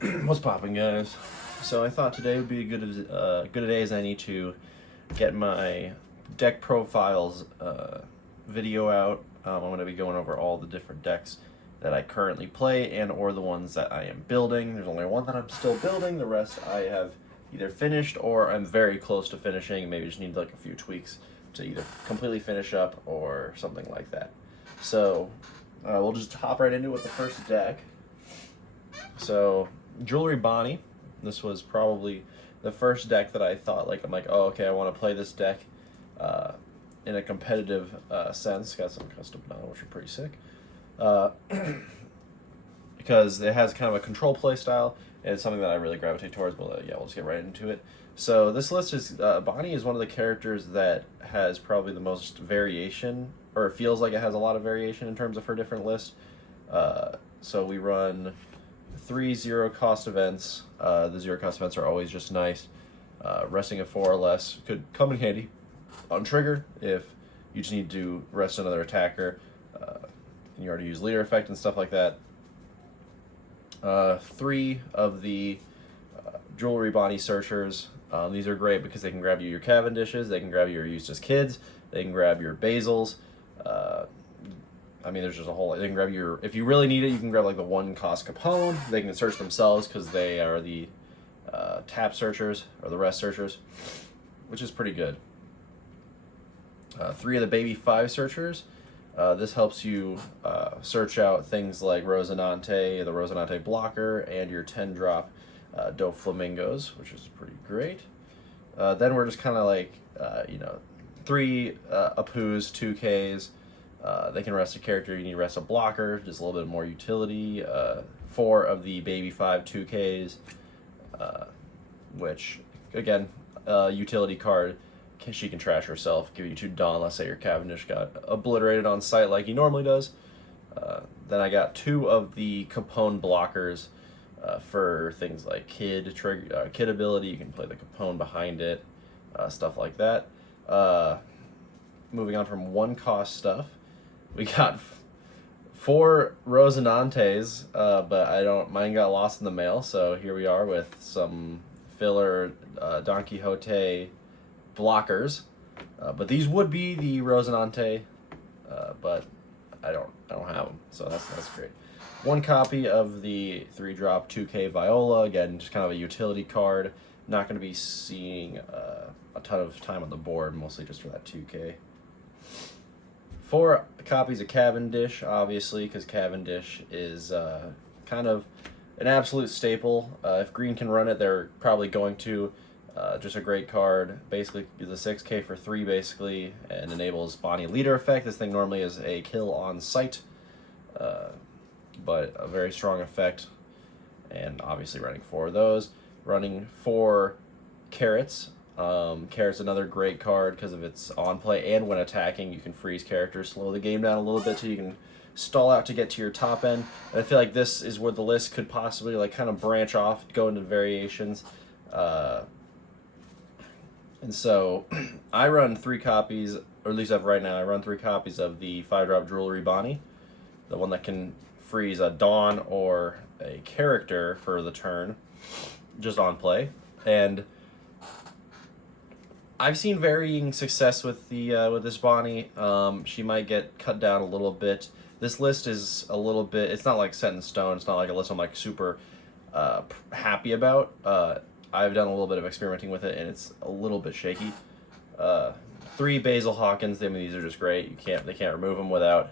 What's popping, guys? So I thought today would be good a day as any to get my deck profiles video out. I'm going to be going over all the different decks that I currently play and or the ones that I am building. There's only one that I'm still building. The rest I have either finished or I'm very close to finishing. Maybe just need like a few tweaks to either completely finish up or something like that. So we'll just hop right into it with the first deck. So Jewelry Bonnie. This was probably the first deck that I thought I'm like, oh, okay, I want to play this deck in a competitive sense. Got some custom now, which are pretty sick. Because it has kind of a control play style, and it's something that I really gravitate towards. But yeah, we'll just get right into it. So this list is Bonnie is one of the characters that has probably the most variation, or it feels like it has a lot of variation in terms of her different lists. So we run 3 0-cost events. The 0-cost events are always just nice. Resting a 4 or less could come in handy on trigger if you just need to rest another attacker. You already use leader effect and stuff like that. 3 of the Jewelry Bonnie Searchers. These are great because they can grab you your Cavendishes, they can grab you your Eustace Kids, they can grab your Basils. There's just a whole lot. They can grab your, if you really need it, you can grab like the 1-cost Capone. They can search themselves because they are the tap searchers or the rest searchers, which is pretty good. 3 of the Baby 5 searchers. This helps you search out things like Rosinante, the Rosinante blocker, and your 10-drop Doflamingos, which is pretty great. Then we're just kind of like, 3 Apus, 2Ks. They can rest a character, you need to rest a blocker, just a little bit more utility. 4 of the Baby 5 2Ks, which, again, utility card. She can trash herself, give you 2 Dawn. Let's say your Cavendish got obliterated on sight like he normally does. Then I got 2 of the Capone blockers for things like Kid ability. You can play the Capone behind it, stuff like that. Moving on from 1-cost stuff. We got 4 Rosinantes, but mine got lost in the mail, so here we are with some filler Don Quixote blockers. But these would be the Rosinante, but I don't have them, so that's great. 1 copy of the 3-drop 2K Viola, again, just kind of a utility card. Not going to be seeing a ton of time on the board, mostly just for that 2K. 4 copies of Cavendish, obviously, because Cavendish is kind of an absolute staple. If green can run it, they're probably going to. Just a great card. Basically, is a 6K for 3, basically, and enables Bonnie leader effect. This thing normally is a kill on sight, but a very strong effect. And obviously running 4 of those. Running 4 Carrots. Carrot's another great card because of its on play, and when attacking you can freeze characters, slow the game down a little bit so you can stall out to get to your top end. And I feel like this is where the list could possibly kind of branch off, go into variations. And so I run 3 copies, or at least right now I run 3 copies of the 5-drop Jewelry Bonnie, the one that can freeze a Dawn or a character for the turn, just on play. And I've seen varying success with this Bonnie. She might get cut down a little bit. This list is a little bit, it's not like set in stone. It's not like a list I'm like super happy about. I've done a little bit of experimenting with it, and it's a little bit shaky. 3 Basil Hawkins. These are just great. They can't remove them without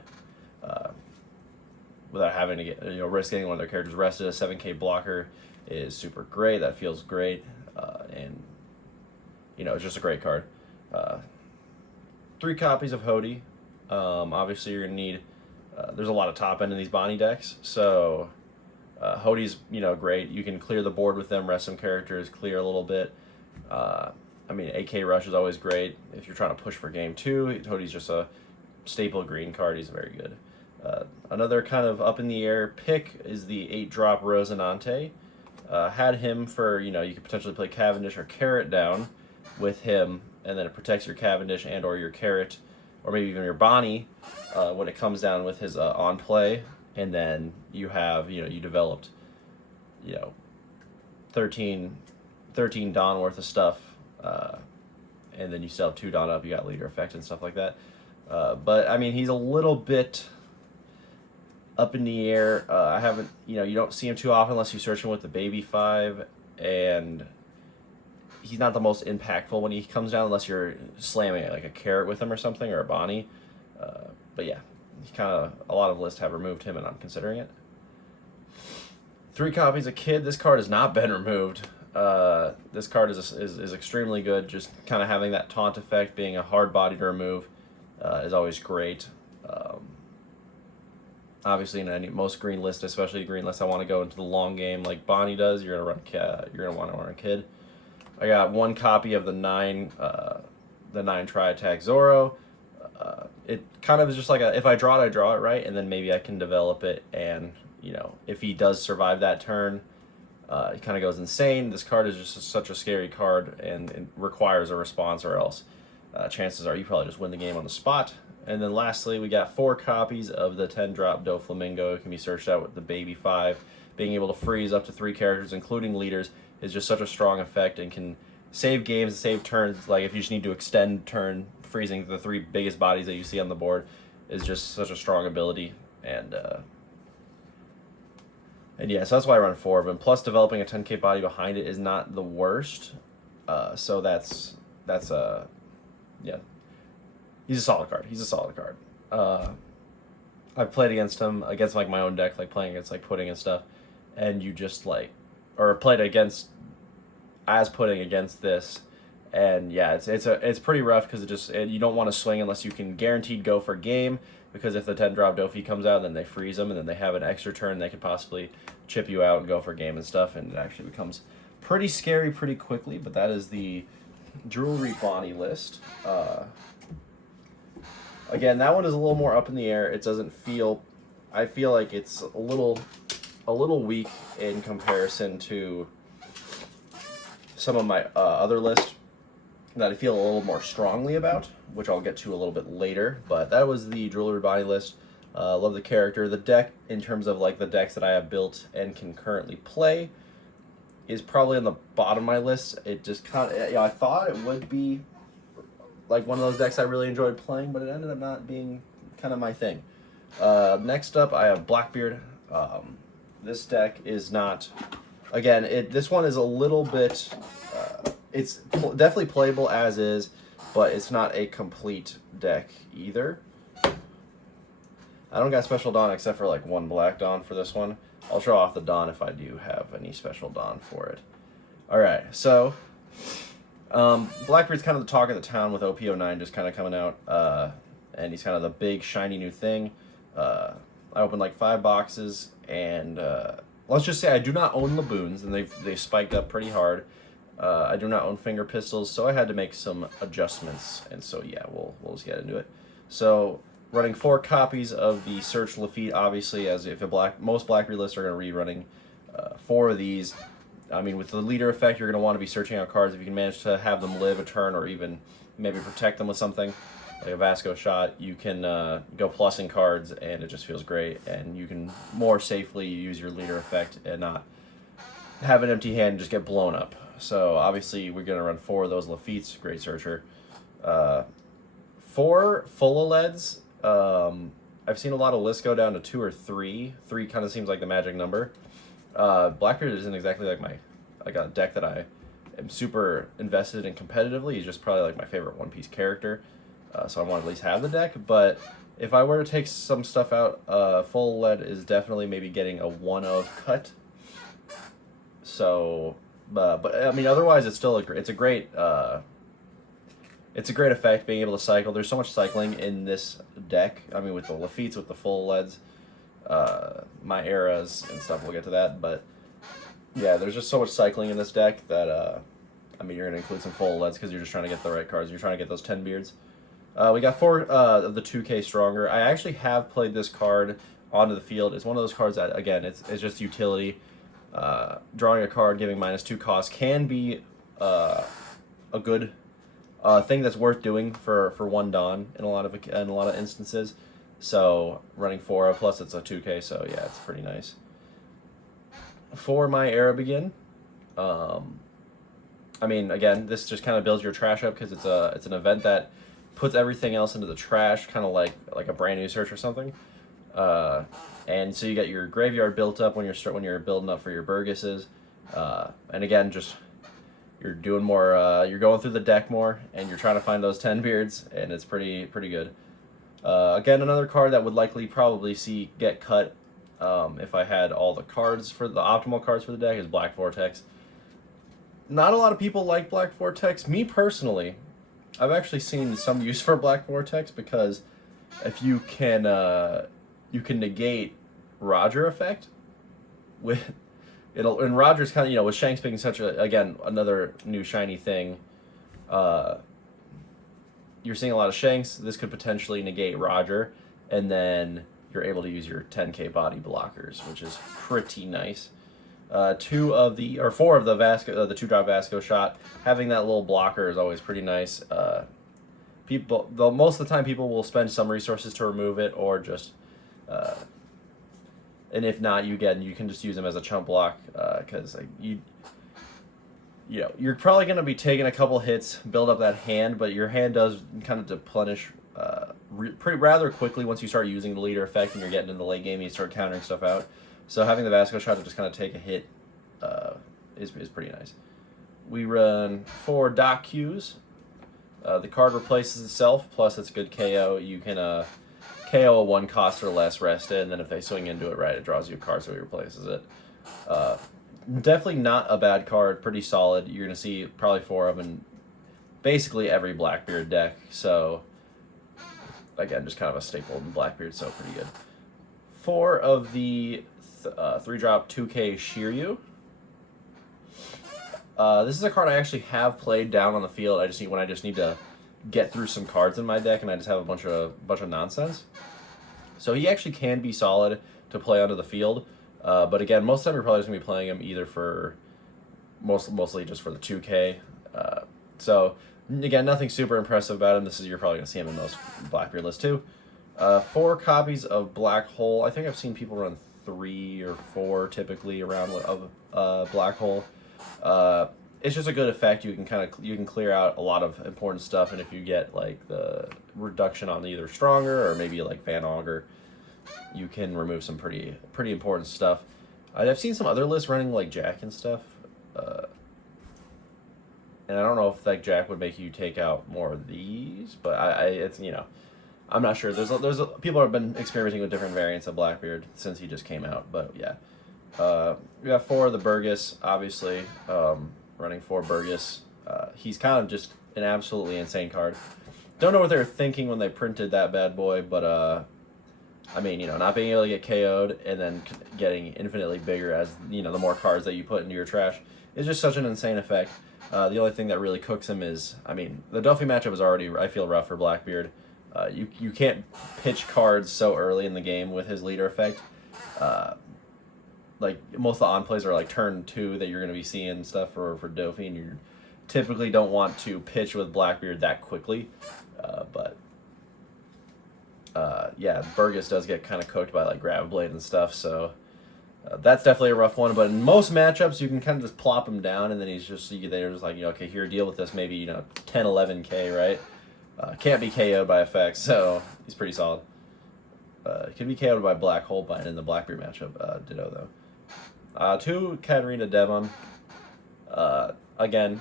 having to get risk getting one of their characters rested. A 7K blocker is super great. That feels great, and it's just a great card. 3 copies of Hody. Obviously, you're gonna need. There's a lot of top end in these Bonnie decks, so. Hody's, great. You can clear the board with them, rest some characters, clear a little bit. AK Rush is always great if you're trying to push for game 2. Hody's just a staple green card. He's very good. Another kind of up in the air pick is the 8-drop Rosinante. Had him for, you could potentially play Cavendish or Carrot down with him, and then it protects your Cavendish and or your Carrot, or maybe even your Bonnie when it comes down with his on play. And then you have, you developed, 13 Dawn worth of stuff, and then you still have 2 Dawn up. You got leader effect and stuff like that. But I mean, he's a little bit up in the air. I haven't, you don't see him too often unless you search him with the baby 5, and he's not the most impactful when he comes down unless you're slamming it, like a carrot with him or something, or a Bonnie. But yeah, a lot of lists have removed him, and I'm considering it. 3 copies of Kid. This card has not been removed. This card is extremely good. Just kind of having that taunt effect, being a hard body to remove, is always great. Obviously, in most green lists, especially green lists, I want to go into the long game like Bonnie does. You're gonna want to run a Kid. I got 1 copy of the 9 Tri-Attack Zoro. It kind of is just like if I draw it, right, and then maybe I can develop it, and if he does survive that turn, he kind of goes insane. This card is just such a scary card, and it requires a response, or else chances are you probably just win the game on the spot. And then lastly, we got 4 copies of the 10-drop Doflamingo. It can be searched out with the baby 5. Being able to freeze up to 3 characters, including leaders, is just such a strong effect and can save games and save turns. Like if you just need to extend turn, freezing the 3 biggest bodies that you see on the board is just such a strong ability. And yeah, so that's why I run 4 of them. Plus, developing a 10k body behind it is not the worst. So that's yeah. He's a solid card. I've played against him, against like my own deck, like playing against like Pudding and stuff, and you just or played against as Pudding against this, and yeah, it's pretty rough because you don't want to swing unless you can guaranteed go for game, because if the 10-drop Dofi comes out, then they freeze them, and then they have an extra turn, they could possibly chip you out and go for game and stuff, and it actually becomes pretty scary pretty quickly. But that is the Jewelry Bonnie list. Again, that one is a little more up in the air. It doesn't feel... I feel like it's a little weak in comparison to some of my other lists that I feel a little more strongly about, which I'll get to a little bit later. But that was the Jewelry Bonnie list. Love the character. The deck, in terms of like the decks that I have built and can currently play, is probably on the bottom of my list. It just kind of... I thought it would be like one of those decks I really enjoyed playing, but it ended up not being kind of my thing. Next up, I have Blackbeard. This deck is not... Again, this one is a little bit... it's definitely playable as is, but it's not a complete deck either. I don't got Special Dawn except for like 1 Black Dawn for this one. I'll show off the Dawn if I do have any Special Dawn for it. Alright, so... Blackbeard's kind of the talk of the town with OP09 just kind of coming out, and he's kind of the big shiny new thing. I opened like 5 boxes, and let's just say I do not own Laboons, and they spiked up pretty hard. I do not own Finger Pistols, so I had to make some adjustments, and so yeah, we'll just get into it. So running 4 copies of the Search Lafitte, obviously, as if most Blackbeard lists are going to be running 4 of these. I mean, with the leader effect, you're going to want to be searching out cards if you can manage to have them live a turn, or even maybe protect them with something, like a Vasco shot. You can go plussing cards, and it just feels great, and you can more safely use your leader effect and not have an empty hand and just get blown up. So obviously, we're going to run 4 of those Lafittes, great searcher. 4 full OLEDs. I've seen a lot of lists go down to 2 or 3. 3 kind of seems like the magic number. Blackbeard isn't exactly like a deck that I am super invested in competitively. He's just probably like my favorite One Piece character, so I want to at least have the deck. But if I were to take some stuff out, full lead is definitely maybe getting a 1 of cut. So, but I mean, otherwise it's still it's a great effect being able to cycle. There's so much cycling in this deck. I mean, with the Lafitte's, with the full leads. My eras and stuff, we'll get to that, but yeah, there's just so much cycling in this deck that I mean, you're going to include some full LEDs because you're just trying to get the right cards. You're trying to get those 10 beards. We got 4 of the 2K Stronger. I actually have played this card onto the field. It's one of those cards that, again, it's just utility. Drawing a card, giving -2 cost can be a good thing that's worth doing for 1 Dawn in a lot of instances. So running 4 plus it's a 2K, so yeah, it's pretty nice. For my era begin, I mean, again, this just kind of builds your trash up because it's an event that puts everything else into the trash, kind of like a brand new search or something. And so you get your graveyard built up when you're building up for your Burgesses. And again, just you're doing more. You're going through the deck more, and you're trying to find those 10 beards, and it's pretty good. Again, another card that would likely probably get cut if I had all the cards for the optimal cards for the deck is Black Vortex. Not a lot of people like Black Vortex. Me personally, I've actually seen some use for Black Vortex because if you can negate Roger effect with and Roger's kind of with Shanks being such another new shiny thing. You're seeing a lot of Shanks. This could potentially negate Roger, and then you're able to use your 10k body blockers, which is pretty nice. 4 of the Vasco, the 2-drop Vasco shot, having that little blocker is always pretty nice. Most of the time, people will spend some resources to remove it, or just, and if not, you can just use them as a chump block, because you're probably going to be taking a couple hits, build up that hand, but your hand does kind of deplenish rather quickly once you start using the leader effect and you're getting into the late game and you start countering stuff out. So having the Vasco shot to just kind of take a hit is pretty nice. We run 4 Dock Qs. The card replaces itself, plus it's good KO. You can KO a 1 cost or less rested, and then if they swing into it right, it draws you a card, so he replaces it. Definitely not a bad card, pretty solid. You're going to see probably 4 of them in basically every Blackbeard deck, so again, just kind of a staple in Blackbeard, so pretty good. 4 of the 3-drop 2k Shiryu. This is a card I actually have played down on the field. I just need to get through some cards in my deck, and I just have a bunch of nonsense. So he actually can be solid to play onto the field. But again, most of the time you're probably just going to be playing him either for, mostly just for the 2K. So, again, nothing super impressive about him. You're probably going to see him in most Blackbeard lists too. 4 copies of Black Hole. I think I've seen people run 3 or 4 typically around of Black Hole. It's just a good effect. You can clear out a lot of important stuff, and if you get like the reduction on either Stronger or maybe like Van Augur, you can remove some pretty important stuff. I've seen some other lists running like Jack and stuff, and I don't know if like Jack would make you take out more of these, but I'm not sure. People have been experimenting with different variants of Blackbeard since he just came out, but yeah. We got 4 of the Burgess, obviously, running 4 Burgess. He's kind of just an absolutely insane card. Don't know what they were thinking when they printed that bad boy, but I mean, not being able to get KO'd and then getting infinitely bigger as, the more cards that you put into your trash is just such an insane effect. The only thing that really cooks him is, I mean, the Duffy matchup is already, I feel, rough for Blackbeard. You can't pitch cards so early in the game with his leader effect. Like, most of the on-plays are like turn 2 that you're going to be seeing stuff for Dofi, and you typically don't want to pitch with Blackbeard that quickly. Yeah, Burgess does get kind of cooked by like Graveblade and stuff, so that's definitely a rough one. But in most matchups, you can kind of just plop him down, and then they're just like, okay, here, deal with this, maybe 10, 11k, right? Can't be KO'd by effects, so he's pretty solid. Can be KO'd by Black Hole Bind in the Blackbeard matchup, ditto though. 2 Katarina Devon. Again,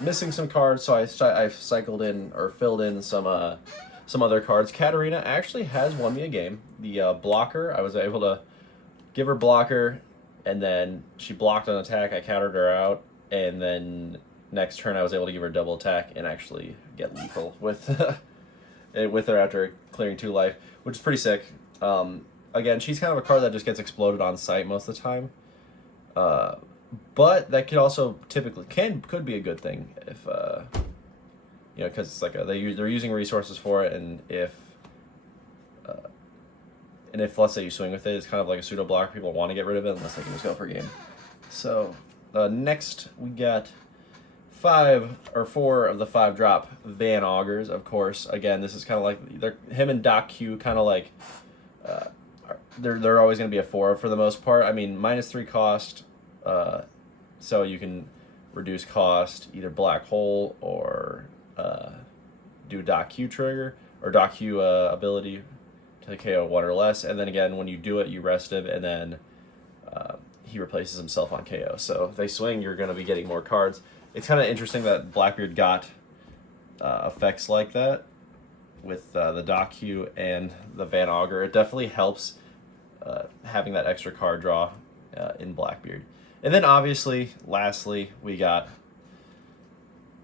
missing some cards, so I've cycled in or filled in some other cards. Katarina actually has won me a game. The blocker, I was able to give her blocker, and then she blocked an attack. I countered her out, and then next turn I was able to give her double attack and actually get lethal with her after clearing 2 life, which is pretty sick. Again, she's kind of a card that just gets exploded on sight most of the time. But that could also could be a good thing if because it's like they're using resources for it, and if let's say you swing with it, it's kind of like a pseudo block. People want to get rid of it unless they can just go for game. So next we got 4 of the 5-drop Van Augurs, of course. Again, this is kind of like him and Doc Q, kind of like they're always going to be a 4 for the most part. I mean, -3 cost. So you can reduce cost, either Black Hole or do Doc Q trigger, or Doc Q ability to KO one or less. And then again, when you do it, you rest him, and then he replaces himself on KO. So if they swing, you're going to be getting more cards. It's kind of interesting that Blackbeard got effects like that with the Doc Q and the Van Augur. It definitely helps having that extra card draw in Blackbeard. And then obviously, lastly, we got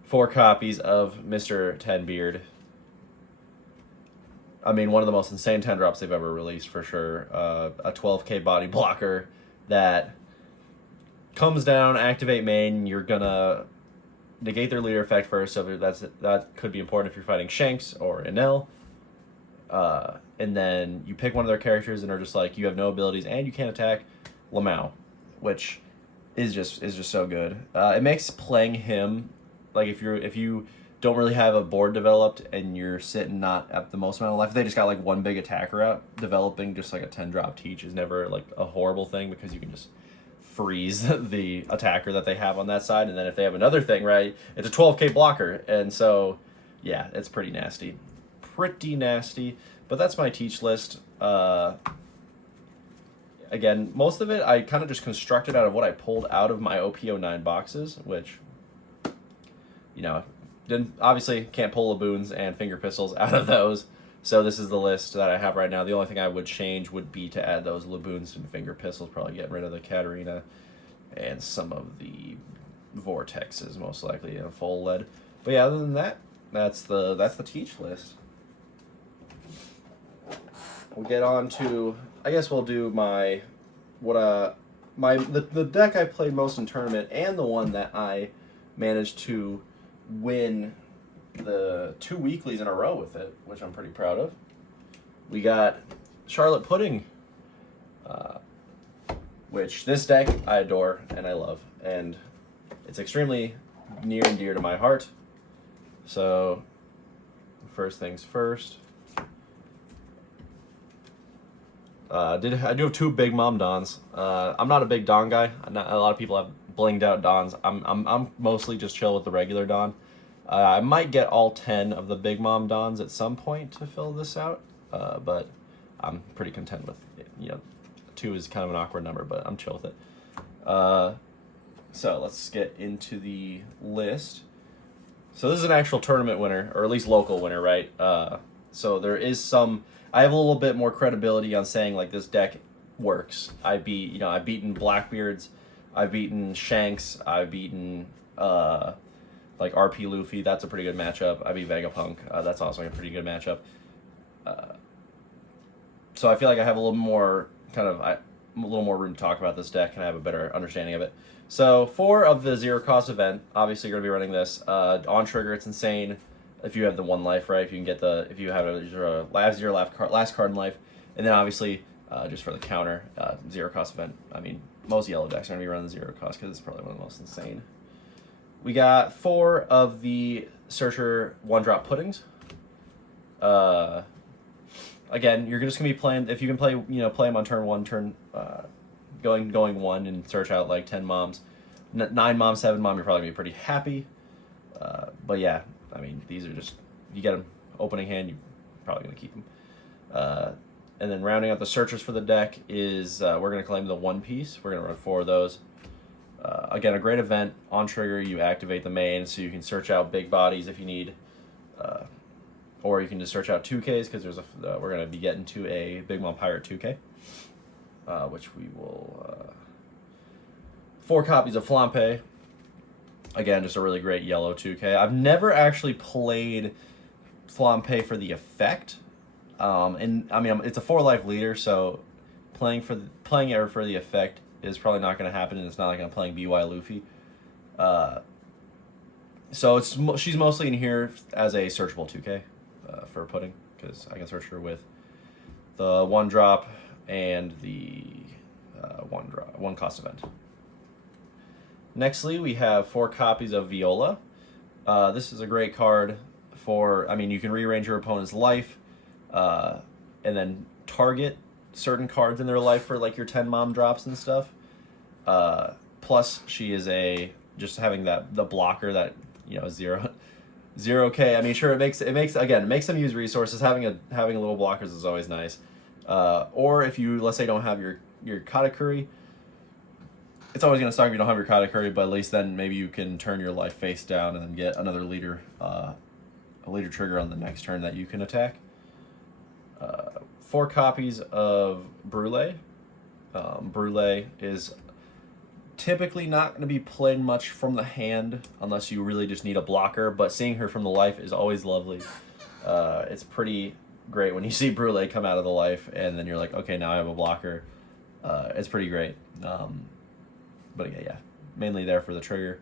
4 copies of Mr. Tenbeard. I mean, one of the most insane 10 drops they've ever released for sure. A 12k body blocker that comes down, activate main. You're gonna negate their leader effect first, so that could be important if you're fighting Shanks or Enel. And then you pick one of their characters and are just like, you have no abilities and you can't attack. Lamau, which is just so good. It makes playing him, like if you don't really have a board developed and you're sitting not at the most amount of life, they just got like one big attacker out, developing just like a 10 drop teach is never like a horrible thing, because you can just freeze the attacker that they have on that side, and then if they have another thing, right, it's a 12k blocker, and so yeah, it's pretty nasty. But that's my teach list. Again, most of it I kind of just constructed out of what I pulled out of my OP09 boxes, which, you know, obviously can't pull Laboons and finger pistols out of those. So this is the list that I have right now. The only thing I would change would be to add those Laboons and finger pistols, probably get rid of the Katarina and some of the Vortexes, most likely in full lead. But yeah, other than that, that's the teach list. We'll get on to, I guess we'll do the deck I played most in tournament, and the one that I managed to win the 2 weeklies in a row with it, which I'm pretty proud of. We got Charlotte Pudding, which this deck I adore and I love, and it's extremely near and dear to my heart. So first things first, I do have 2 Big Mom Dons. I'm not a big Don guy. A lot of people have blinged out Dons. I'm mostly just chill with the regular Don. I might get all 10 of the Big Mom Dons at some point to fill this out, but I'm pretty content with it. You know, 2 is kind of an awkward number, but I'm chill with it. So let's get into the list. So this is an actual tournament winner, or at least local winner, right? So there is some. I have a little bit more credibility on saying like this deck works. I've beaten Blackbeards, I've beaten Shanks, I've beaten like RP Luffy. That's a pretty good matchup. I beat Vegapunk. That's also a pretty good matchup. So I feel like I have a little more room to talk about this deck, and I have a better understanding of it. So 4 of the 0 cost event, obviously you're gonna be running this. On trigger, it's insane. If you have the 1 life, right? If you have a last card in life, and then obviously just for the counter, 0 cost event. I mean, most yellow decks are gonna be running 0 cost because it's probably one of the most insane. We got 4 of the Searcher 1-drop puddings. Again, you're just gonna be playing, if you can play them on turn 1, going 1 and search out like 10 moms, 9 mom, 7 mom. You're probably gonna be pretty happy. But yeah. I mean, these are just, you get them opening hand, you're probably going to keep them. And then rounding out the searchers for the deck is, we're going to claim the 1 piece. We're going to run 4 of those. Again, a great event. On trigger, you activate the main, so you can search out big bodies if you need. Or you can just search out 2Ks, because we're going to be getting to a Big Mom Pirate 2K. Which we will... 4 copies of Flampe. Again, just a really great yellow 2K. I've never actually played Flampe for the effect. And I mean, it's a 4-life leader, so playing it for the effect is probably not going to happen, and it's not like I'm playing BY Luffy. So she's mostly in here as a searchable 2K for Pudding, because I can search her with the 1-drop and the 1 cost event. Nextly, we have 4 copies of Viola. This is a great card for, I mean, you can rearrange your opponent's life and then target certain cards in their life for like your 10 mom drops and stuff. plus she is just having the blocker that, you know, 0K. I mean, sure, it makes them use resources. Having a little blockers is always nice. Or if you, let's say, don't have your Katakuri, it's always going to suck if you don't have your Katakuri, but at least then maybe you can turn your life face down and then get another leader, a leader trigger on the next turn that you can attack. 4 copies of Brule. Brule is typically not going to be played much from the hand unless you really just need a blocker, but seeing her from the life is always lovely. It's pretty great when you see Brule come out of the life and then you're like, okay, now I have a blocker. It's pretty great. But again, yeah, mainly there for the trigger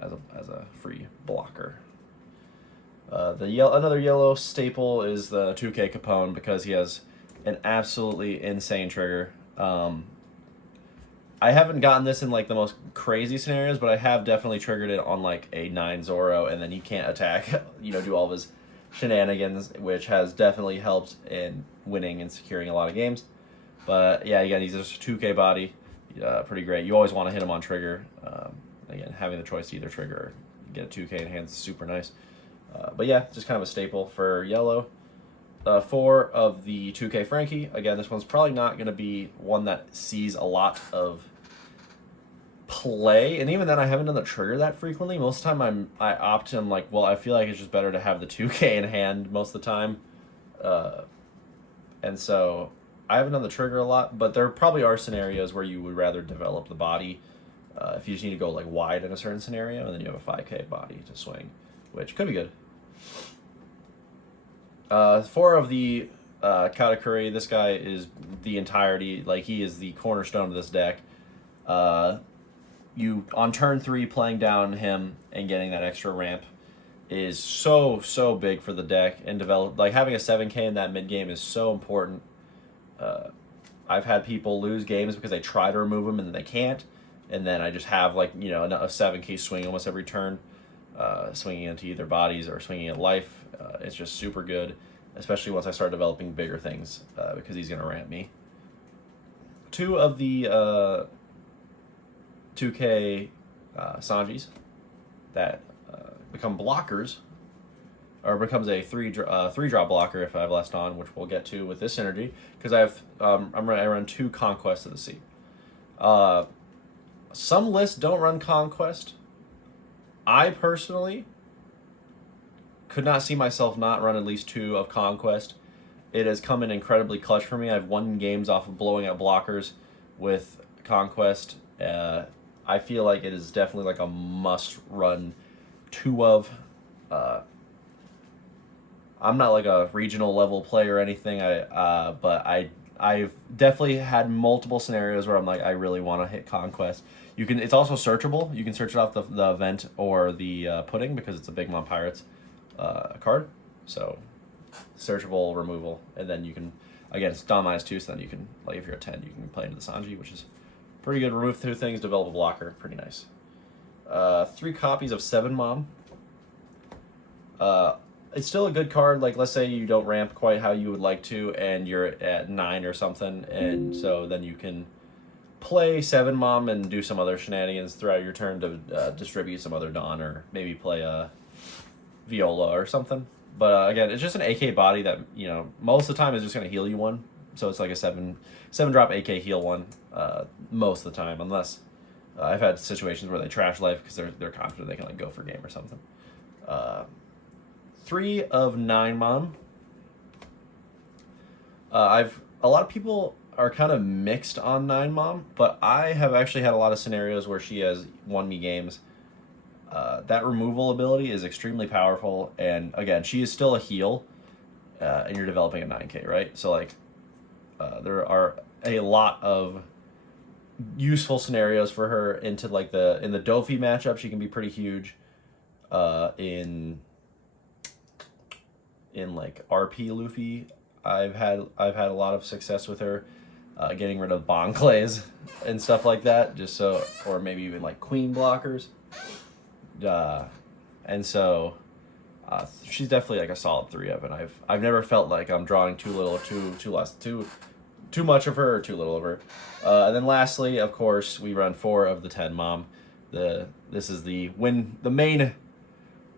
as a free blocker. Another yellow staple is the 2K Capone because he has an absolutely insane trigger. I haven't gotten this in like the most crazy scenarios, but I have definitely triggered it on like a 9 Zoro, and then he can't attack, you know, do all of his shenanigans, which has definitely helped in winning and securing a lot of games. But yeah, again, he's just a 2K body, pretty great. You always want to hit him on trigger. Again, having the choice to either trigger or get a 2K in hand is super nice. But yeah, just kind of a staple for yellow. 4 of the 2K Frankie. Again, this one's probably not going to be one that sees a lot of play, and even then I haven't done the trigger that frequently. Most of the time I opt in, like, well, I feel like it's just better to have the 2K in hand most of the time. And so I haven't done the trigger a lot, but there probably are scenarios where you would rather develop the body if you just need to go like wide in a certain scenario, and then you have a 5K body to swing, which could be good. 4 of the Katakuri. This guy is the entirety, like he is the cornerstone of this deck. You on turn 3 playing down him and getting that extra ramp is so big for the deck, and like having a 7K in that mid game is so important. I've had people lose games because they try to remove him and then they can't, and then I just have like, you know, a 7K swing almost every turn, swinging into either bodies or swinging at life. It's just super good, especially once I start developing bigger things, because he's gonna ramp me. 2 of the 2K Sanjis that become blockers, or becomes a 3-drop blocker if I have less on, which we'll get to with this synergy, because I run 2 Conquest of the Sea. Some lists don't run Conquest. I personally could not see myself not run at least 2 of Conquest. It has come in incredibly clutch for me. I've won games off of blowing out blockers with Conquest. I feel like it is definitely like a must-run 2 of. I'm not like a regional level player or anything, but I've definitely had multiple scenarios where I'm like, I really want to hit Conquest. It's also searchable. You can search it off the event or the pudding, because it's a Big Mom Pirates card. So searchable, removal, and then you can, again, it's Dawn -2, so then you can, like, if you're at 10, you can play into the Sanji, which is pretty good. Remove 2 things, develop a blocker, pretty nice. 3 copies of 7 Mom. It's still a good card. Like, let's say you don't ramp quite how you would like to, and you're at 9 or something, and so then you can play 7 Mom and do some other shenanigans throughout your turn to distribute some other Dawn, or maybe play a Viola or something. But again, it's just an AK body that, you know, most of the time is just going to heal you 1. So it's like a 7-drop AK heal 1 most of the time, unless I've had situations where they trash life because they're confident they can like go for game or something. 3 of 9 Mom. A lot of people are kind of mixed on 9 Mom, but I have actually had a lot of scenarios where she has won me games. That removal ability is extremely powerful, and again, she is still a heal, and you're developing a 9K, right? So like, there are a lot of useful scenarios for her into like in the Dofi matchup. She can be pretty huge. In like RP Luffy, I've had a lot of success with her, getting rid of Bonclays and stuff like that, just so, or maybe even like Queen blockers. And so she's definitely like a solid 3 of, and I've never felt like I'm drawing too little or too less, too too much of her or too little of her. And then lastly, of course, we run 4 of the 10 mom. This is the main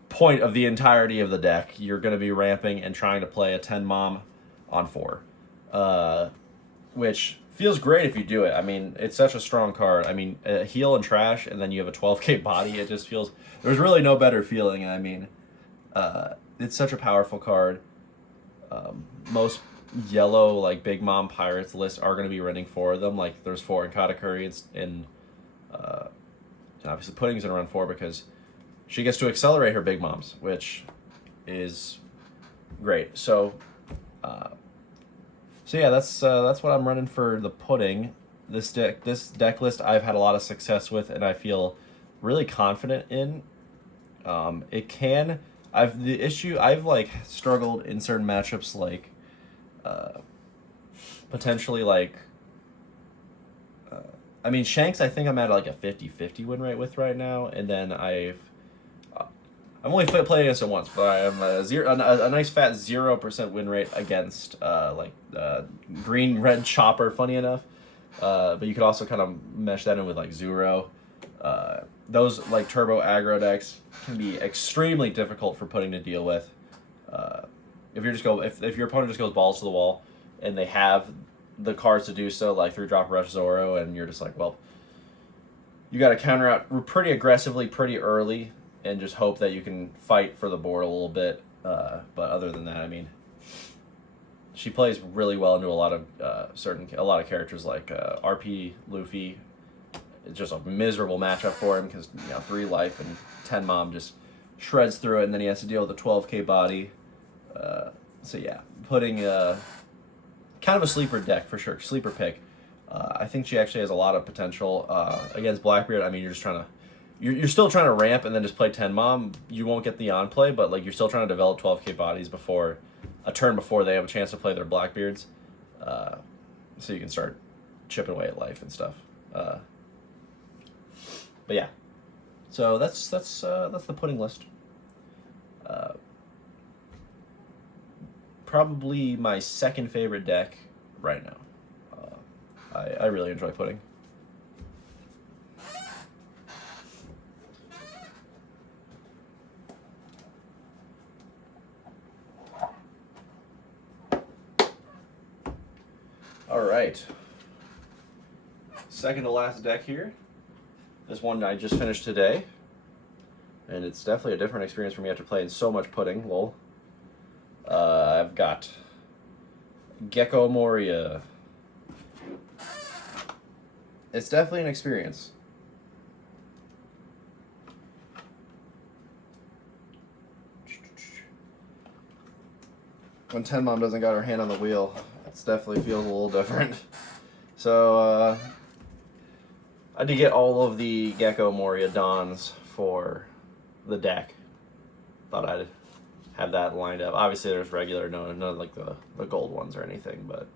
point of the entirety of the deck. You're going to be ramping and trying to play a 10 mom on 4, which feels great if you do it. I mean, it's such a strong card. I mean, heal and trash, and then you have a 12k body. It just feels, there's really no better feeling. I mean, it's such a powerful card. Most yellow, like, Big Mom Pirates lists are going to be running 4 of them. Like, there's 4 in Katakuri, and obviously Pudding's going to run 4 because she gets to accelerate her Big Moms, which is great. So yeah, that's what I'm running for the Pudding. This deck list I've had a lot of success with, and I feel really confident in. I've like struggled in certain matchups, like potentially like I mean, Shanks, I think I'm at like a 50-50 win rate with right now, and then I've only played against it once, but I am a nice fat 0% win rate against green-red Chopper, funny enough. But you could also kind of mesh that in with like Zuro. Those like turbo aggro decks can be extremely difficult for Pudding to deal with. If your opponent just goes balls to the wall and they have the cards to do so, like 3-drop Rush Zoro, and you're just like, well, you got to counter out pretty aggressively pretty early and just hope that you can fight for the board a little bit. But other than that, I mean, she plays really well into a lot of characters like RP Luffy. It's just a miserable matchup for him because 3 life and 10 mom just shreds through it, and then he has to deal with the 12k body. So yeah, Pudding kind of a sleeper deck for sure, sleeper pick. I think she actually has a lot of potential against Blackbeard. I mean, you're still trying to ramp and then just play 10 mom. You won't get the on play, but like you're still trying to develop 12k bodies before a turn before they have a chance to play their Blackbeards, so you can start chipping away at life and stuff. But yeah, so that's the Pudding list. Probably my second favorite deck right now. I really enjoy Pudding. All right. Second to last deck here. This one I just finished today, and it's definitely a different experience for me after playing so much Pudding. Lol. I've got Gecko Moria. It's definitely an experience. When 10 mom doesn't got her hand on the wheel, it definitely feels a little different. So I did get all of the Gecko Moria Dons for the deck. Thought I'd have that lined up. Obviously there's regular, none of like the gold ones or anything, but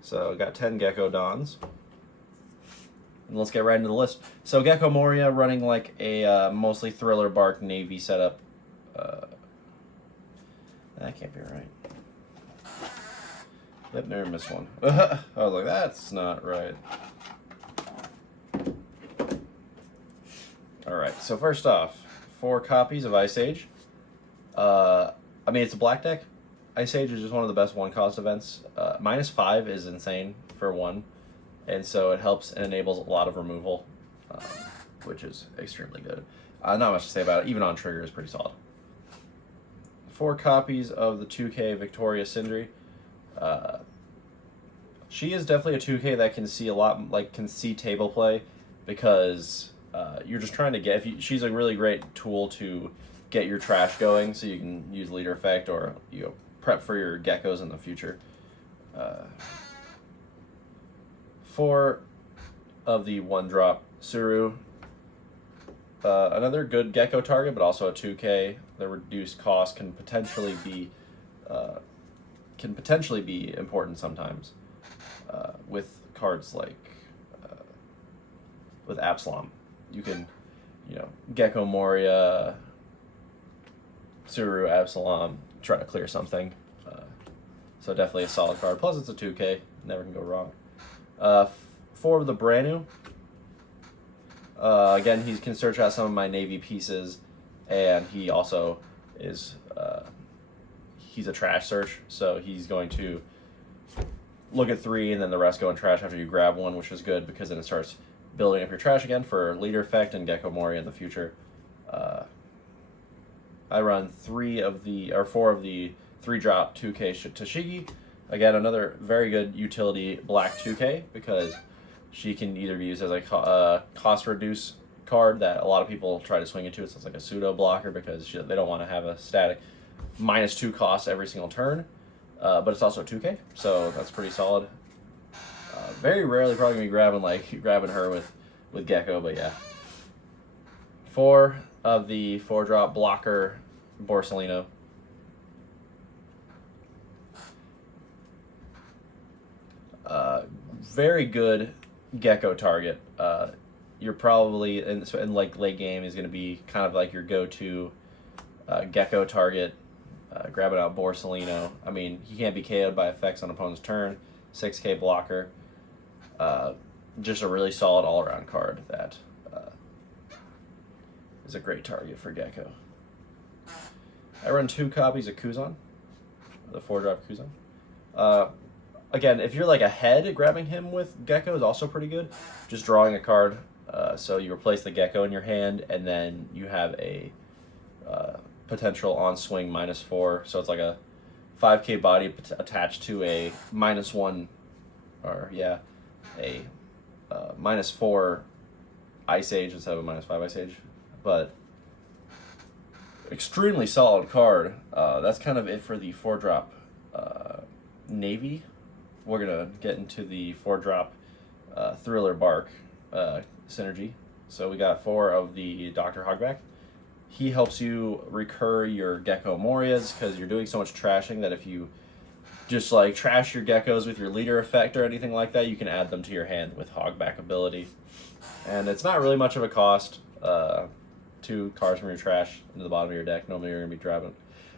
so I got 10 Gecko Dons. And let's get right into the list. So Gecko Moria running like a mostly Thriller Bark Navy setup. That can't be right. Yep, never missed one. I was like, that's not right. Alright, so first off, 4 copies of Ice Age. I mean, it's a black deck. Ice Age is just one of the best one-cost events. -5 is insane for 1, and so it helps and enables a lot of removal, which is extremely good. Not much to say about it. Even on trigger is pretty solid. 4 copies of the 2K Victoria Sindri. She is definitely a 2K that can see a lot, like can see table play, because you're just trying to get. She's a really great tool to get your trash going, so you can use leader effect or prep for your geckos in the future. 4 of the 1-drop Suru. Another good gecko target, but also a 2K. The reduced cost can potentially be important sometimes with cards like with Absalom. You can, Gecko Moria, Suru, Absalom, try to clear something. So definitely a solid card. Plus it's a 2K, never can go wrong. 4 of the brand new. Again, he can search out some of my Navy pieces, and he also is he's a trash search, so he's going to look at 3 and then the rest go in trash after you grab one, which is good because then it starts building up your trash again for leader effect and Gecko Moria in the future. I run 4 of the 3-drop 2K Tashigi. Again, another very good utility black 2K because she can either be used as a cost reduce card that a lot of people try to swing into. So it's like a pseudo blocker because they don't want to have a static -2 cost every single turn. But it's also 2K, so that's pretty solid. Very rarely probably gonna be grabbing her with Gecko, but yeah. 4 of the 4-drop blocker Borsalino. Very good Gecko target. You're probably in like late game is going to be kind of like your go-to Gecko target. Grabbing out Borsalino. I mean, he can't be KO'd by effects on opponent's turn. 6K blocker. Just a really solid all-around card that is a great target for Gecko. I run 2 copies of Kuzan, the 4-drop Kuzan. Again, if you're like ahead, grabbing him with Gecko is also pretty good. Just drawing a card, so you replace the Gecko in your hand, and then you have a potential on swing -4. So it's like a 5K body attached to a -1, or yeah, a -4 Ice Age instead of a -5 Ice Age. But extremely solid card. That's kind of it for the 4-drop Navy. We're gonna get into the 4-drop Thriller Bark synergy. So we got 4 of the Dr. Hogback. He helps you recur your Gecko Morias because you're doing so much trashing that if you just like trash your Geckos with your leader effect or anything like that, you can add them to your hand with Hogback ability. And it's not really much of a cost. 2 cards from your trash into the bottom of your deck. Normally you're going to be grabbing.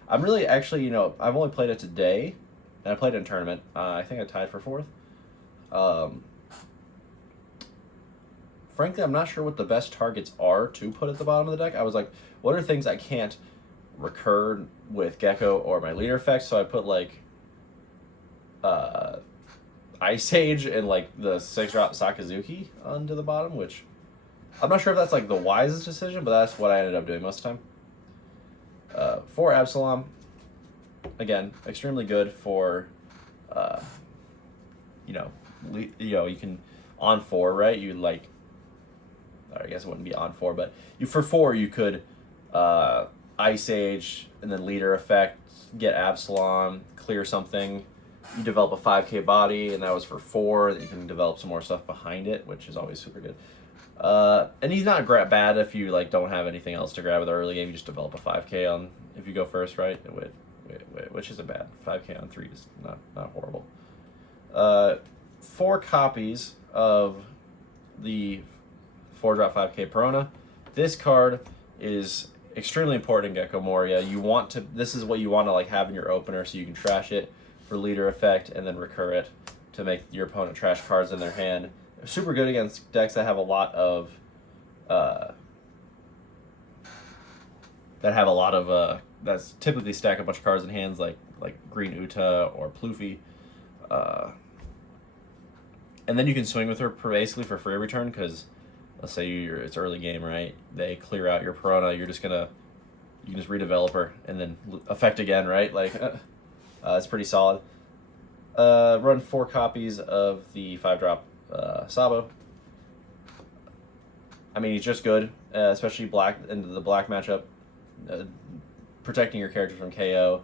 I'm really actually, I've only played it today, and I played it in tournament. I think I tied for 4th. Frankly, I'm not sure what the best targets are to put at the bottom of the deck. I was like, what are things I can't recur with Gecko or my leader effect? So I put like Ice Age and like the 6-drop Sakazuki onto the bottom, which I'm not sure if that's like the wisest decision, but that's what I ended up doing most of the time. 4 Absalom, again, extremely good for you can on 4, right? You like, I guess it wouldn't be on 4, but for 4 you could Ice Age and then leader effect, get Absalom, clear something. You develop a 5K body, and that was for 4. That you can develop some more stuff behind it, which is always super good. And he's not bad if you like don't have anything else to grab with the early game. You just develop a 5K on if you go first, right? Which isn't bad. 5K on 3 is not horrible. 4 copies of the 4-drop 5K Perona. This card is extremely important in Gecko Moria. This is what you want to like have in your opener so you can trash it for leader effect and then recur it to make your opponent trash cards in their hand. Super good against decks that have a lot of that's typically stack a bunch of cards in hands like Green Uta or Ploofy. And then you can swing with her basically for free every turn because let's say it's early game, right? They clear out your Perona, you can just redevelop her and then effect again, right? Like it's pretty solid. Run 4 copies of the 5-drop Sabo. I mean, he's just good, especially into the black matchup, protecting your characters from KO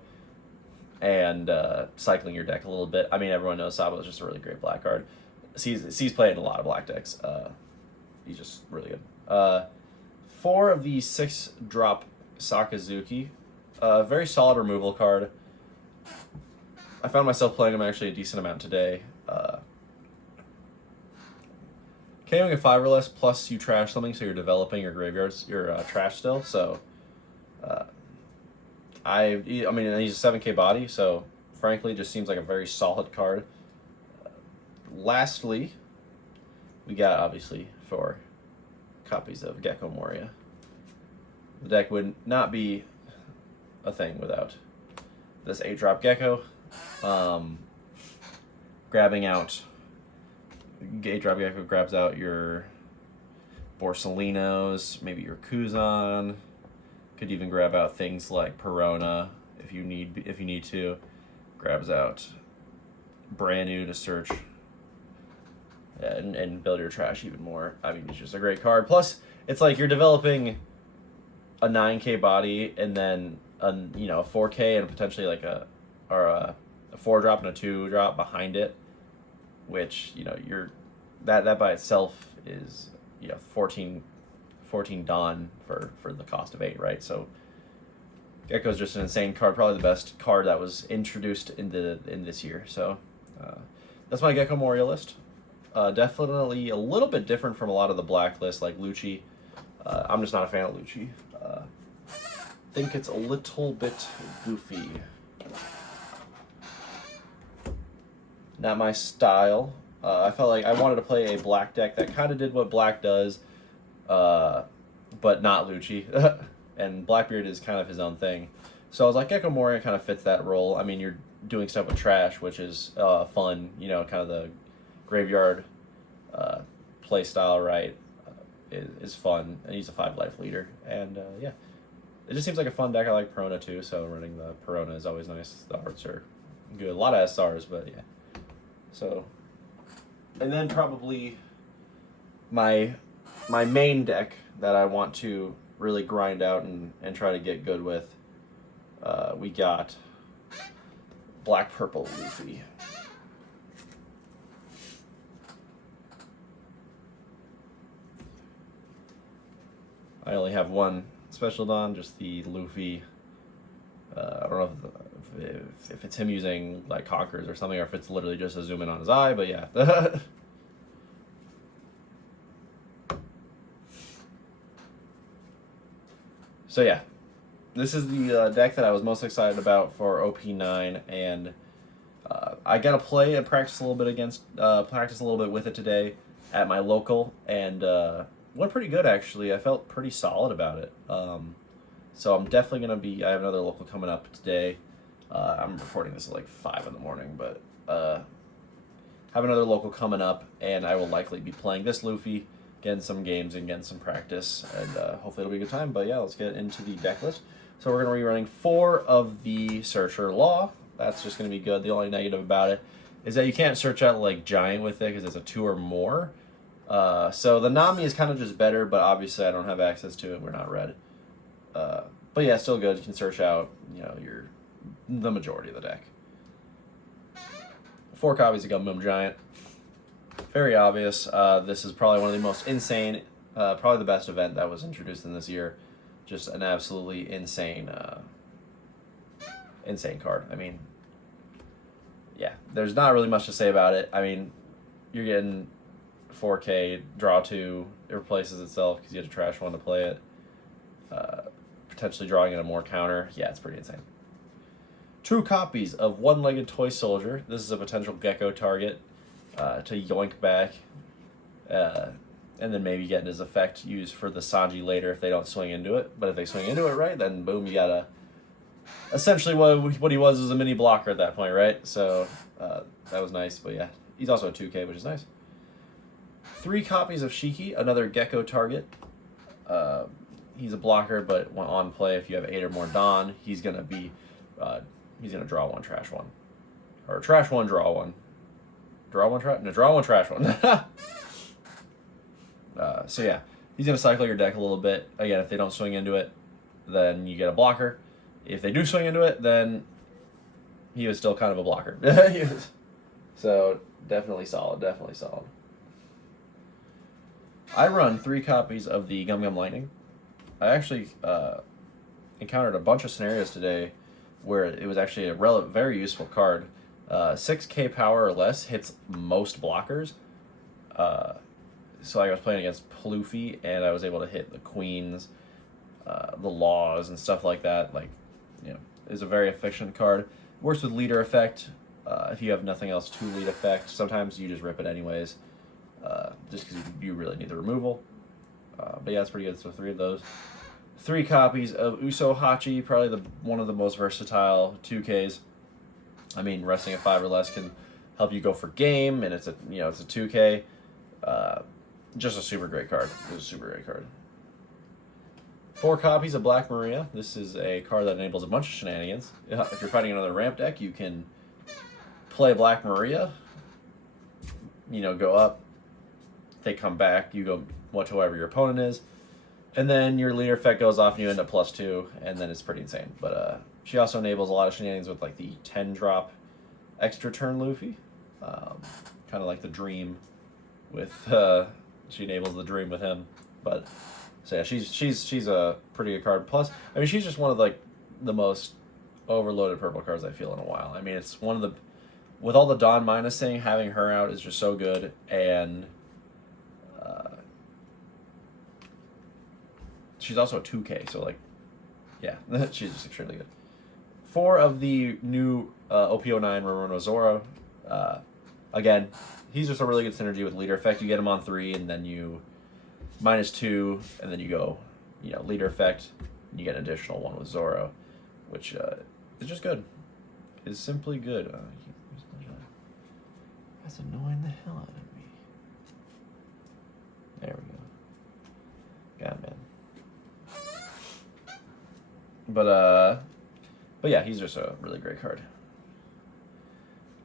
and cycling your deck a little bit. I mean, everyone knows Sabo is just a really great black card. He's played in a lot of black decks. He's just really good. 4 of the 6-drop Sakazuki. Very solid removal card. I found myself playing him actually a decent amount today. KOing a 5 or less, plus you trash something, so you're developing your graveyards, your trash still. So, I mean, he's a 7K body, so frankly, just seems like a very solid card. lastly, we got obviously 4 copies of Gecko Moria. The deck would not be a thing without this 8-drop Gecko. Grabbing out 8-drop Gecko grabs out your Borsalinos, maybe your Kuzan. Could even grab out things like Perona if you need to. Grabs out brand new to search and build your trash even more. I mean, it's just a great card. Plus, it's like you're developing a 9K body and then a 4K and potentially like a 4-drop and a 2-drop behind it, which you're that by itself is 14 Dawn for the cost of 8, right? So Gecko's just an insane card, probably the best card that was introduced in this year. So that's my Gecko Moria list. Definitely a little bit different from a lot of the black lists like Lucci. I'm just not a fan of Lucci. Think it's a little bit goofy. Not my style. I felt like I wanted to play a black deck that kind of did what black does, but not Lucci. And Blackbeard is kind of his own thing. So I was like, Gecko Moria kind of fits that role. I mean, you're doing stuff with trash, which is fun, kind of the graveyard play style, right? Is fun, and he's a 5-life leader. And yeah, it just seems like a fun deck. I like Perona too, so running the Perona is always nice. The arts are good. A lot of SRs, but yeah. So, and then probably my main deck that I want to really grind out and try to get good with, we got Black Purple Luffy. I only have one Special Dawn, just the Luffy. I don't know if it's him using like Conquerors or something, or if it's literally just a zoom in on his eye, but yeah. So yeah, this is the deck that I was most excited about for OP9, and I got to play and practice a little bit with it today at my local, and went pretty good actually. I felt pretty solid about it. So I'm definitely gonna be. I have another local coming up today. I'm recording this at like 5 in the morning, but have another local coming up, and I will likely be playing this Luffy, getting some games and getting some practice, and hopefully it'll be a good time. But yeah, let's get into the deck list. So we're going to be running 4 of the Searcher Law. That's just going to be good. The only negative about it is that you can't search out like Giant with it because it's a 2 or more. So the Nami is kind of just better, but obviously I don't have access to it. We're not red. But yeah, still good. You can search out the majority of the deck. 4 copies of Gum Boom Giant. Very obvious. This is probably one of the most insane, probably the best event that was introduced in this year. Just an absolutely insane card. I mean, yeah, there's not really much to say about it. I mean, you're getting 4K, draw 2, it replaces itself because you had to trash 1 to play it. Potentially drawing in a more counter. Yeah, it's pretty insane. 2 copies of One-Legged Toy Soldier. This is a potential Gecko target to yoink back, and then maybe getting his effect used for the Sanji later if they don't swing into it. But if they swing into it right, then boom, you got essentially what he was a mini blocker at that point, right? So that was nice, but yeah, he's also a 2K, which is nice. 3 copies of Shiki, another Gecko target. He's a blocker, but on play, if you have 8 or more Dawn, he's gonna draw 1, trash 1, or trash 1, draw 1. Draw 1, trash? No, draw 1, trash 1. So yeah, he's going to cycle your deck a little bit. Again, if they don't swing into it, then you get a blocker. If they do swing into it, then he was still kind of a blocker. So definitely solid, definitely solid. I run 3 copies of the Gum Gum Lightning. I actually encountered a bunch of scenarios today where it was actually a very useful card. 6K power or less hits most blockers. So I was playing against Pluffy, and I was able to hit the Queens, the Laws, and stuff like that. Like, it's a very efficient card. Works with leader effect. if you have nothing else to lead effect. Sometimes you just rip it anyways, just because you really need the removal. But yeah, it's pretty good. So 3 of those. 3 copies of Uso Hachi, probably one of the most versatile 2Ks. I mean, resting at 5 or less can help you go for game, and it's a 2K. Just a super great card. It's a super great card. 4 copies of Black Maria. This is a card that enables a bunch of shenanigans. If you're fighting another ramp deck, you can play Black Maria. Go up. They come back. You go whatever your opponent is. And then your leader effect goes off and you end up +2, and then it's pretty insane. But she also enables a lot of shenanigans with like the 10-drop extra turn Luffy. Kind of like the Dream with she enables the Dream with him. But so yeah, she's a pretty good card. Plus, I mean, she's just one of like the most overloaded purple cards I feel in a while. I mean, it's one of the, with all the Dawn minus thing, having her out is just so good. And she's also a 2K, so like, yeah, she's just extremely good. 4 of the new OP09 Rorono Zoro. Again, he's just a really good synergy with leader effect. You get him on 3, and then you -2, and then you go, leader effect, and you get an additional 1 with Zoro, which is just good. It's simply good. That's annoying the hell out of me. There we go. God, man. But yeah, he's just a really great card.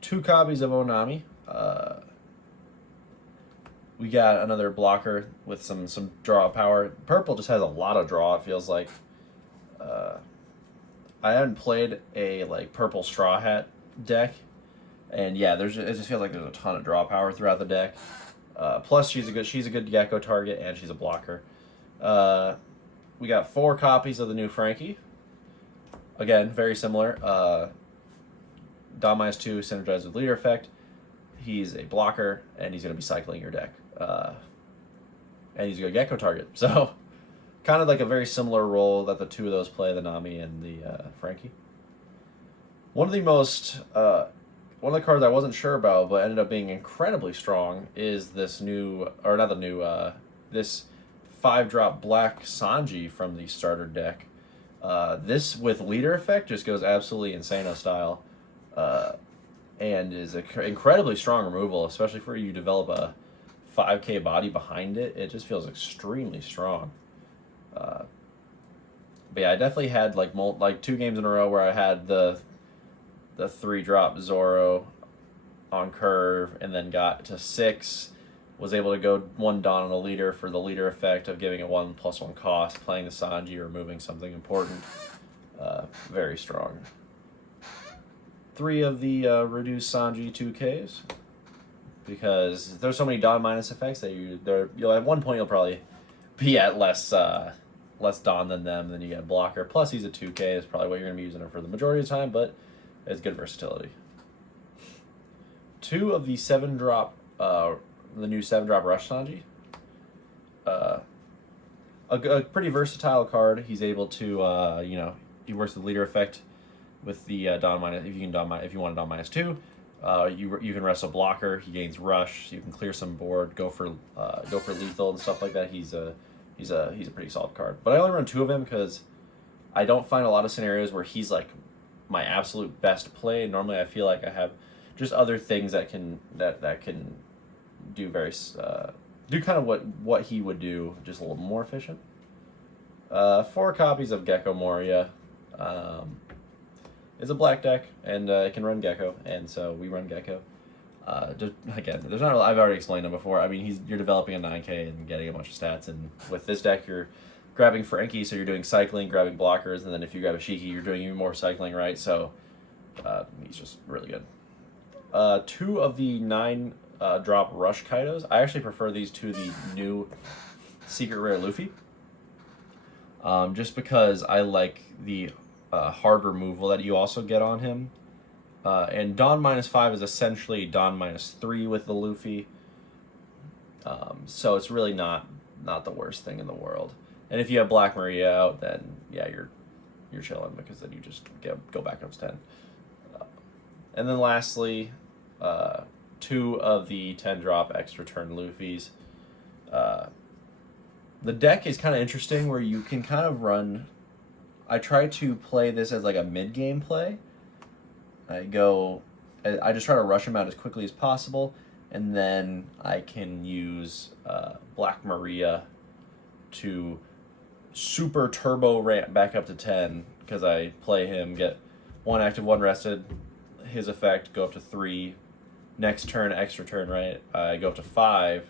2 copies of Onami. We got another blocker with some draw power. Purple just has a lot of draw, it feels like. I haven't played a like purple Straw Hat deck, and yeah, it just feels like there's a ton of draw power throughout the deck. Plus, she's a good Gecko target, and she's a blocker. We got 4 copies of the new Frankie. Again, very similar. Dawn -2, synergized with leader effect. He's a blocker, and he's going to be cycling your deck. And he's a good Gecko target. So, kind of like a very similar role that the 2 of those play, the Nami and the Frankie. One of the cards I wasn't sure about, but ended up being incredibly strong, is this this 5-drop black Sanji from the starter deck. This with leader effect just goes absolutely insano style, and is an incredibly strong removal, especially for you develop a 5K body behind it. It just feels extremely strong. But yeah, I definitely had like 2 games in a row where I had the 3-drop Zoro on curve, and then got to 6. Was able to go 1 Dawn on the leader for the leader effect of giving it 1+1 cost, playing the Sanji, removing something important. Very strong. 3 of the reduced Sanji 2Ks, because there's so many Dawn minus effects that you'll at one point you'll probably be at less Dawn than them. Then you get a blocker. Plus he's a 2K. Is probably what you're gonna be using it for the majority of the time, but it's good versatility. 2 of the 7-drop. The new 7-drop Rush Sanji. A pretty versatile card. He's able to, he works with leader effect with the Dawn minus. If you want a Dawn -2, you can rest a blocker. He gains rush. You can clear some board. Go for lethal and stuff like that. He's a pretty solid card. But I only run 2 of him because I don't find a lot of scenarios where he's like my absolute best play. Normally, I feel like I have just other things that can do do kind of what he would do, just a little more efficient. 4 copies of Gecko Moria. It's a black deck, and it can run Gecko, and so we run Gecko. Again, there's not. I've already explained him before. I mean, you're developing a 9K and getting a bunch of stats, and with this deck, you're grabbing Frankie, so you're doing cycling, grabbing blockers, and then if you grab a Shiki, you're doing even more cycling, right? So he's just really good. 2 of the 9 drop Rush Kaidos. I actually prefer these to the new Secret Rare Luffy. Just because I like the hard removal that you also get on him. And Dawn -5 is essentially Dawn -3 with the Luffy. So it's really not the worst thing in the world. And if you have Black Maria out, then yeah, you're chilling, because then you just go back up to 10. And then lastly, 2 of the 10-drop extra turn Luffys. The deck is kind of interesting where you can kind of run... I try to play this as like a mid-game play. I just try to rush them out as quickly as possible, and then I can use Black Maria to super turbo ramp back up to 10, because I play him, get 1 active, 1 rested, his effect, go up to 3, next turn, extra turn, right? I go up to 5,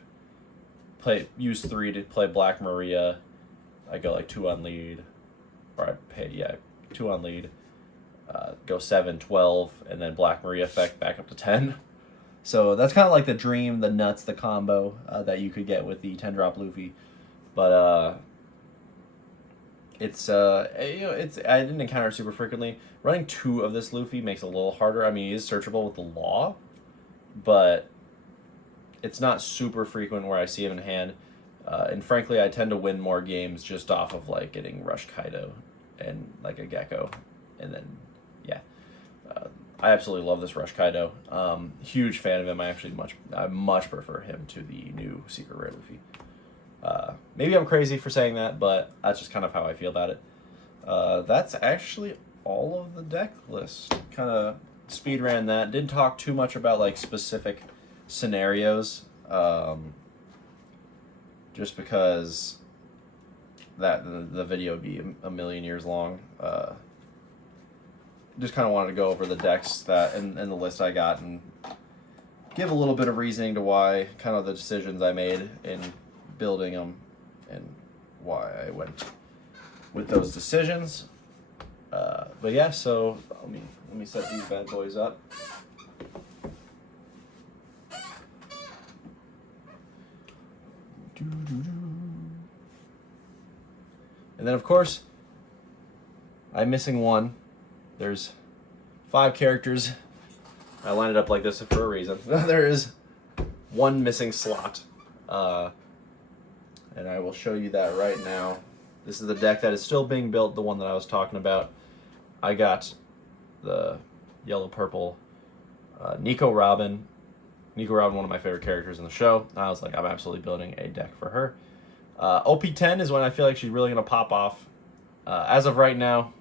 use 3 to play Black Maria, I go like 2 on lead, or I pay, 2 on lead, go 7, 12, and then Black Maria effect back up to 10. So that's kind of like the dream, the nuts, the combo that you could get with the 10-drop Luffy. But it's I didn't encounter it super frequently. Running 2 of this Luffy makes it a little harder. I mean, he is searchable with the law, but it's not super frequent where I see him in hand. And frankly, I tend to win more games just off of like getting Rush Kaido and like a Gecko, and then I absolutely love this Rush Kaido. Huge fan of him. I much prefer him to the new Secret Rare Luffy. Maybe I'm crazy for saying that, but that's just kind of how I feel about it. That's actually all of the deck list. Kind of speed ran that. Didn't talk too much about like specific scenarios, just because the video would be a million years long. Just kind of wanted to go over the decks that in the list I got and give a little bit of reasoning to why, kind of the decisions I made in building them and why I went with those decisions. But yeah, so let me set these bad boys up. And then of course, I'm missing one. There's 5 characters. I lined it up like this for a reason. There is 1 missing slot. And I will show you that right now. This is the deck that is still being built, the one that I was talking about. I got the yellow-purple Nico Robin. Nico Robin, one of my favorite characters in the show. I was like, I'm absolutely building a deck for her. OP10 is when I feel like she's really going to pop off. As of right now,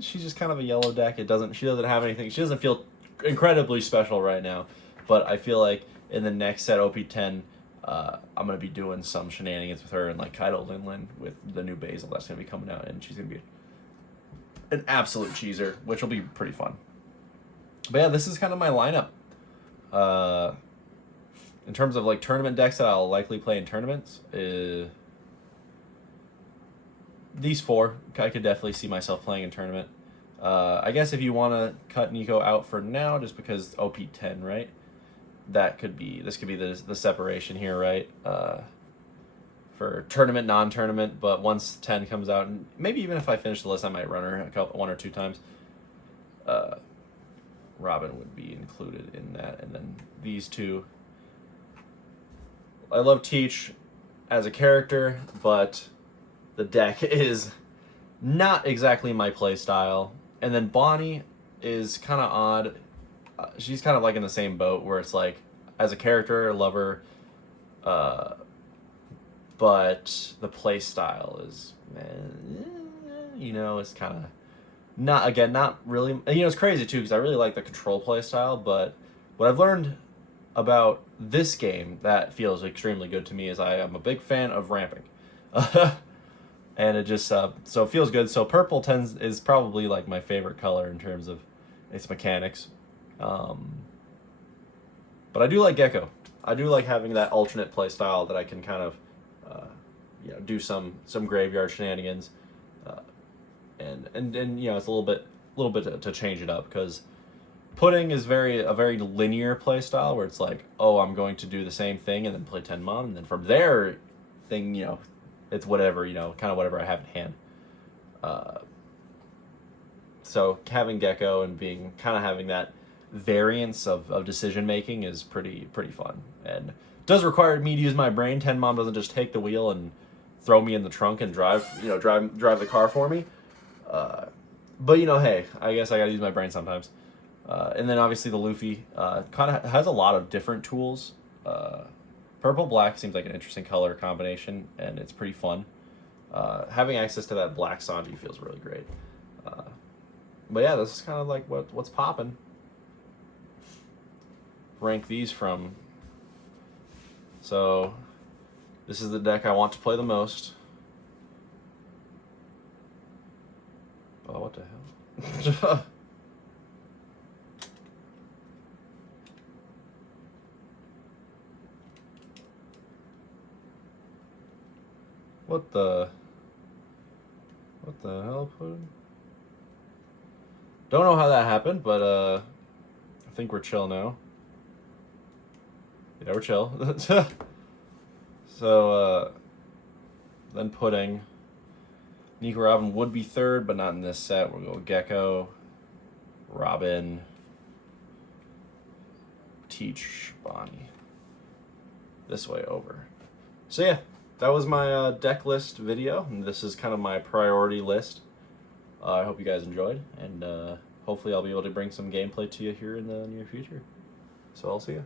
she's just kind of a yellow deck. She doesn't have anything. She doesn't feel incredibly special right now. But I feel like in the next set, OP10, I'm going to be doing some shenanigans with her and like Kaido Linlin with the new Basil that's going to be coming out. And she's going to be an absolute cheeser, which will be pretty fun. But yeah, this is kind of my lineup. In terms of like tournament decks that I'll likely play in tournaments, these 4 I could definitely see myself playing in tournament. I guess if you want to cut Nico out for now, just because OP10, right? This could be the separation here, right? For tournament, non-tournament, but once 10 comes out, and maybe even if I finish the list, I might run her 1 or 2 times. Robin would be included in that, and then these 2. I love Teach as a character, but the deck is not exactly my play style. And then Bonnie is kind of odd. She's kind of like in the same boat where it's like, as a character, I love her, but the play style is, it's kind of not really. It's crazy too because I really like the control play style, but what I've learned about this game that feels extremely good to me is I am a big fan of ramping. And it just so it feels good. So purple is probably like my favorite color in terms of its mechanics. But I do like Gecko. I do like having that alternate play style that I can kind of do some graveyard shenanigans. And it's a little bit to change it up, because Pudding is a very linear play style where it's like, oh, I'm going to do the same thing and then play 10 mon, and then from there it's whatever, kind of whatever I have in hand. So having Gecko and having that variance of decision making is pretty fun, and does require me to use my brain. 10 Mom doesn't just take the wheel and throw me in the trunk and drive the car for me. But, you know, hey, I guess I gotta use my brain sometimes. And then obviously the Luffy kind of has a lot of different tools. Purple black seems like an interesting color combination, and it's pretty fun. Having access to that black Sanji feels really great. But yeah, this is kind of like what's popping. Rank these from. So this is the deck I want to play the most. Oh, what the hell? What the hell? Don't know how that happened, but I think we're chill now. Yeah, we're chill. So then Pudding. Nico Robin would be third, but not in this set. We'll go Gecko, Robin, Teach, Bonnie. This way over. So yeah, that was my deck list video, and this is kind of my priority list. I hope you guys enjoyed, and hopefully I'll be able to bring some gameplay to you here in the near future. So I'll see you.